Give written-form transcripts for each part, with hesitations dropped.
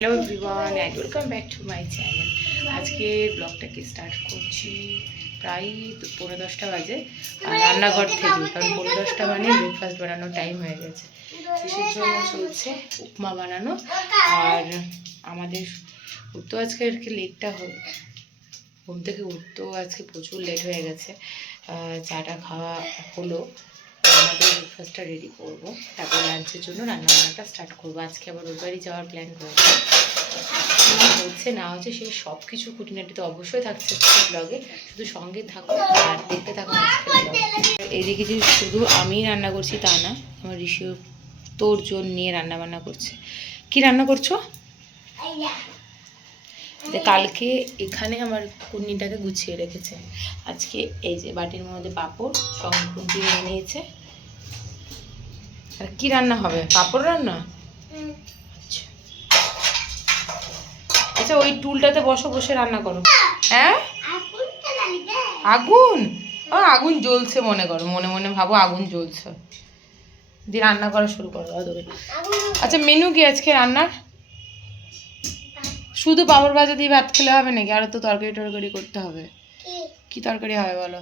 Hello everyone and welcome back to my channel. আজকে ব্লগটাকে start করছি প্রায় 10:30 বাজে আর রান্নাঘর থেকে, কারণ 10:30 মানে ব্রেকফাস্ট বানানোর টাইম হয়ে গেছে। কিসের জন্য চলছে উপমা বানানো। আর আমাদের উঠতেও আজকে আর কি লেটটা ঘুম থেকে উঠতেও আজকে প্রচুর লেট হয়ে গেছে। চাটা খাওয়া হলো, আমাদের ব্রেকফাস্টটা রেডি করব, তারপর লাঞ্চের জন্য রান্নাবান্নাটা স্টার্ট করবো। আজকে আবার ওই বাড়ি যাওয়ার প্ল্যান রয়েছে, হচ্ছে না হচ্ছে সেই সব কিছু খুঁটিনাটি তো অবশ্যই থাকছে ব্লগে, শুধু সঙ্গে থাকো আর দেখতে থাকো আজকের ব্লগ। এদিকে যে শুধু আমি রান্না করছি তা না, আমার ঋষিও তোর জন্য নিয়ে রান্না বান্না করছে। কি রান্না করছো? কালকে এখানে আমার কুন্নিটাকে গুছিয়ে রেখেছে, আজকে এই যে বাটির মধ্যে পাঁপড় সঙ্গে খুন্তি নিয়ে নিয়েছে। আর কি রান্না হবে? পাঁপড় রান্না। আচ্ছা আচ্ছা, ওই টুলটাতে বসে রান্না করো। হ্যাঁ আগুন, আগুন জ্বলছে মনে করো, মনে মনে ভাবো আগুন জ্বলছে, দিয়ে রান্না করা শুরু করো। আচ্ছা মেনু কি আজকে রান্নার? শুধু পাঁপড় ভাজা দিয়ে ভাত খেলে হবে নাকি? আরো তো তরকারি টরকারি করতে হবে। কি তরকারি হবে বলো?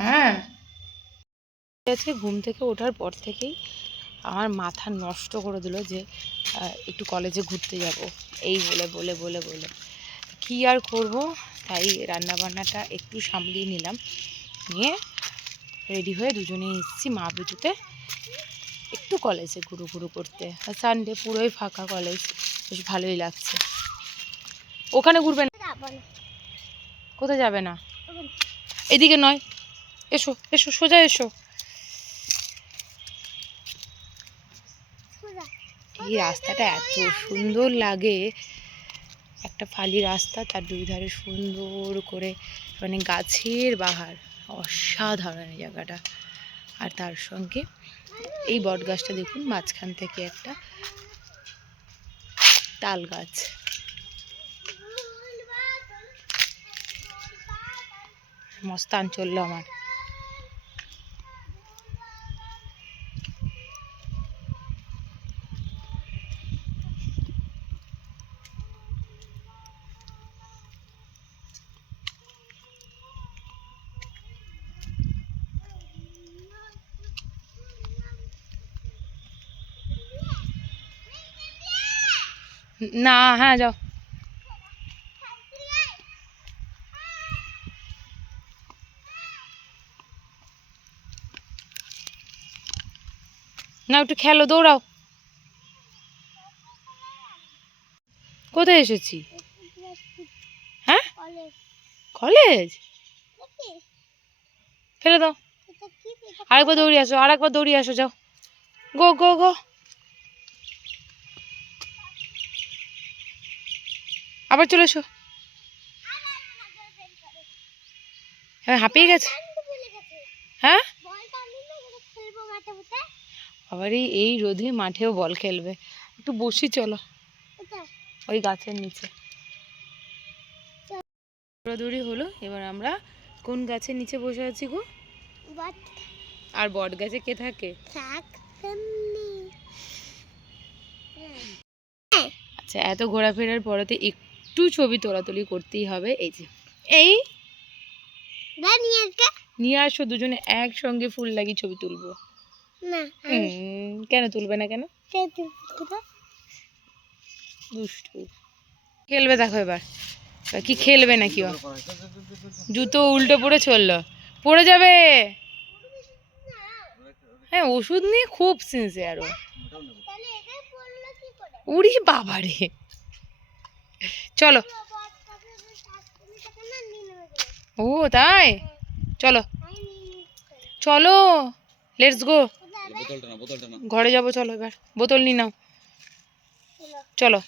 হ্যাঁ, আজকে ঘুম থেকে ওঠার পর থেকেই আমার মাথা নষ্ট করে দিল যে একটু কলেজে ঘুরতে যাব, এই বলে বলে বলে বলে কী আর করব। তাই রান্নাবান্নাটা একটু সামলিয়ে নিলাম, নিয়ে রেডি হয়ে দুজনে এসেছি মা বিটুতে একটু কলেজে ঘুরু ঘুরু করতে। সানডে পুরোই ফাঁকা কলেজ, বেশ ভালোই লাগছে। ওখানে ঘুরবে না? কোথায় যাবে না? এদিকে নয়, এসো এসো সোজা এসো। এই রাস্তাটা এত সুন্দর লাগে, একটা ফালি রাস্তা, তার দুই ধারে সুন্দর করে মানে গাছের বাহার, অসাধারণ এই জায়গাটা। আর তার সঙ্গে এই বট গাছটা দেখুন, মাঝখান থেকে একটা তাল গাছ। মস্তান চললো আমার। না, হ্যাঁ যাও। না একটু খেলো, দৌড়াও। কোথায় এসেছি? হ্যাঁ কলেজ, ফেলে দাও। আরেকবার দৌড়িয়ে আসো, আরেকবার দৌড়িয়ে আসো, যাও। গো গো গো। আবার চলে এসো। হ্যাঁ হাঁপিয়ে গেছে। হ্যাঁ আবার এই রোদে মাঠেও বল খেলবে, একটু বসি চলো ওই গাছের নিচে। দৌড়াদৌড়ি হলো, এবার আমরা কোন গাছের নিচে বসে আছি গো? আর বট গাছে কে থাকে? আচ্ছা, এত ঘোরাফেরার পরেতে একটু ছবি তোলাতুলি করতেই হবে। এই যে এই নিয়ে আসো, দুজনে একসঙ্গে ফুল লাগিয়ে ছবি তুলবো। কেন তুলবে না? কেন দুষ্টু খেলবে? দেখো এবার কি খেলবে নাকি? জুতো উল্টো পড়ে চললো, পড়ে যাবে। হ্যাঁ ওষুধ নিয়ে খুব সিনসিয়ার ও। উড়ি বাবারে, চলো। ও তাই, চলো চলো লেটস গো। ঘরে যাবো, চলো এবার বোতল নিয়ে নাও, চলো।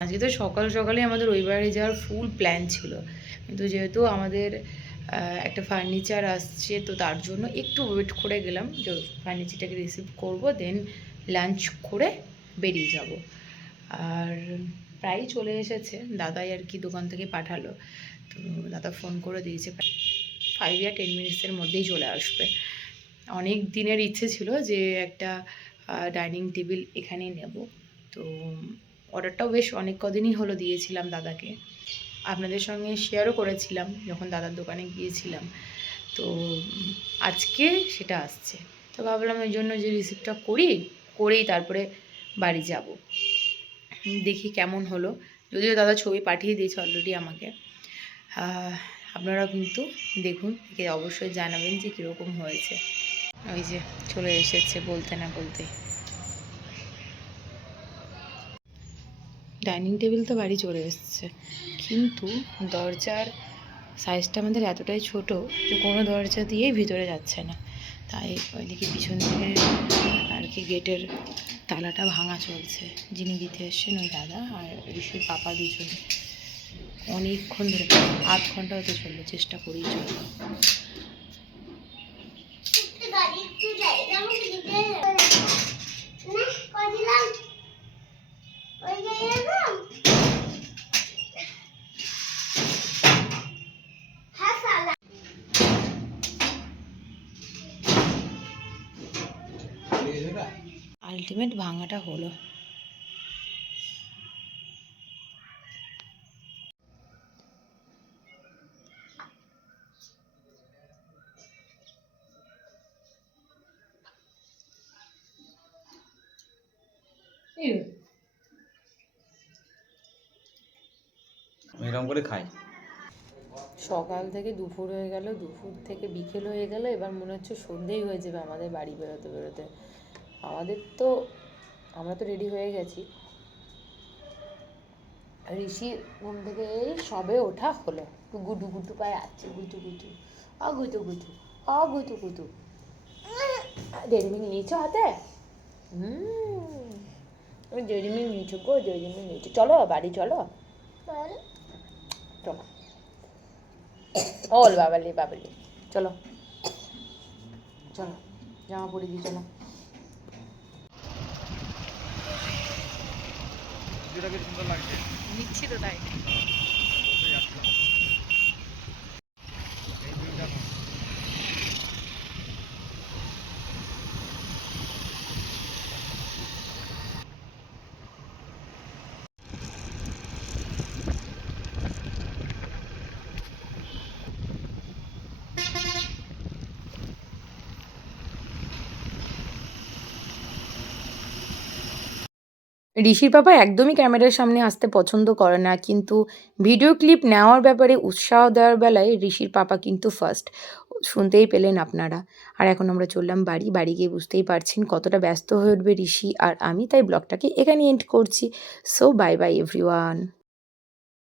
আজকে তো সকাল সকালে আমাদের ওই বাড়ি যাওয়ার ফুল প্ল্যান ছিল, কিন্তু যেহেতু আমাদের একটা ফার্নিচার আসছে, তো তার জন্য একটু ওয়েট করে গেলাম যে ফার্নিচারটাকে রিসিভ করব, দেন লাঞ্চ করে বেরিয়ে যাব। আর প্রায় চলে এসেছে, দাদাই আর কি দোকান থেকে পাঠালো। তো দাদা ফোন করে দিয়েছে 5 বা 10 মিনিটসের মধ্যেই চলে আসবে। অনেক দিনের ইচ্ছে ছিল যে একটা ডাইনিং টেবিল এখানেই নেব। তো অর্ডারটাও বেশ অনেক কদিনই হলো দিয়েছিলাম দাদাকে, আপনাদের সঙ্গে শেয়ারও করেছিলাম যখন দাদার দোকানে গিয়েছিলাম। তো আজকে সেটা আসছে। তো ভাবলাম ওই জন্য যে রিসিভটা করেই তারপরে বাড়ি যাব, দেখি কেমন হলো। যদিও দাদা ছবি পাঠিয়ে দিয়েছে অলরেডি আমাকে। আপনারাও কিন্তু দেখুন, দেখে অবশ্যই জানাবেন যে কীরকম হয়েছে। ওই যে চলে এসেছে বলতে না বলতে। ডাইনিং টেবিল তো বাড়ি চলে এসেছে, কিন্তু দরজার সাইজটা আমাদের এতটাই ছোট যে কোনো দরজা দিয়েই ভিতরে যাচ্ছে না। তাই ওইদিকে পিছন থেকে আর কি গেটের তালাটা ভাঙা চলছে। যিনি দিতে এসছেন ওই দাদা আর ঋষির পাপা দুজনে। অনেকক্ষণ ধরে 8 ঘন্টা হতে চললো, চেষ্টা করেই চললো। আলটিমেট ভাঙাটা হলো। এরকম করে খাই। সকাল থেকে দুপুর হয়ে গেল, দুপুর থেকে বিকেল হয়ে গেল, এবার মনে হচ্ছে সন্ধেই হয়ে যাবে আমাদের বাড়ি বেরোতে বেরোতে। আমরা তো রেডি হয়ে গেছি। ঋষি ঘুম থেকে এই সবে ওঠা হলো, গুটু গুটু পায়ে আসছে, গুটু গুটু গুতু গুতু গুতু গুতু। ডেরি মিল্ক নিয়েছো হাতে? ডেরি মিল্ক নিয়েছো গো, ডেরি মিল্ক নিয়েছো। চলো বাড়ি চলো, চলো। ওল বাবালি বাবালি, চলো চলো, জামা পরে দিই, চলো। সুন্দর লাগছে, নিচ্ছি তো তাই। ঋষির পাপা একদমই ক্যামেরার সামনে আসতে পছন্দ করে না, কিন্তু ভিডিও ক্লিপ নেওয়ার ব্যাপারে উৎসাহ দেওয়ার বেলায় ঋষির পাপা কিন্তু ফার্স্ট। শুনতেই পেলেন আপনারা। আর এখন আমরা চললাম বাড়ি গিয়ে বুঝতেই পারছেন কতটা ব্যস্ত হয়ে উঠবে ঋষি আর আমি, তাই ব্লগটাকে এখানে এন্ড করছি। So bye bye everyone.